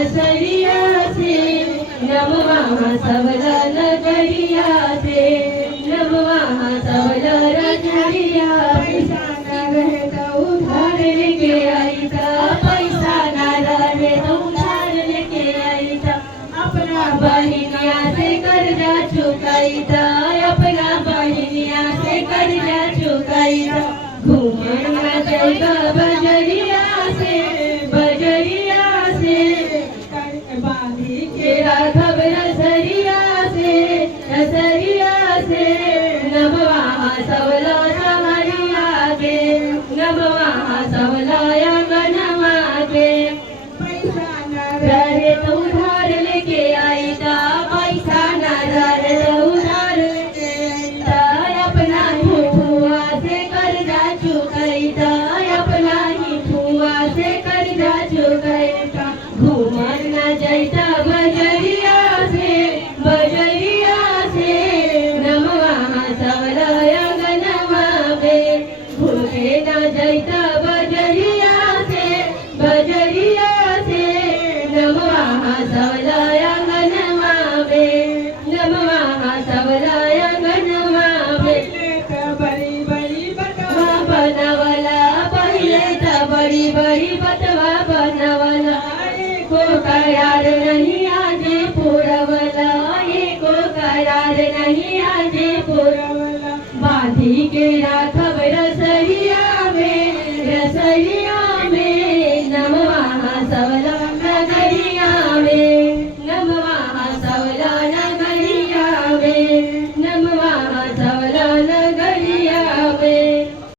रसरिया से नमवा सवला नगरिया से नमवा सवला रसरिया पैसा ना रहे तो उधार लेके आई था पैसा ना रहे तो उधार लेके आई था अपना बहिनिया से कर्जा चुकाई था अपना बहिनिया से कर्जा चुकाई था घूमना जाएगा बजरिया से बांधी के राघव रसरिया से नमवा सवला सहरिया के नमवा सवला अंगनवा के पैसा न रहे तो उधार लेके आई था पैसा न रहे तो उधार लेके आई था अपना फुआ से कर्जा चुकाई था अपना ही फुआ से कर्जा चुकाई था घूमना जाता बजरिया से नमवा सवला अंगनवा में भूखे ना जाता बजरिया से नमवा सवला अंगनवा में नमवा सवला अंगनवा में बड़ी बड़ी बटवा बनवला पहले तो बड़ी बड़ी बटवा बनवला को करार नहीं आज पुरवला को करार नहीं आज पुरवला बांधी के राख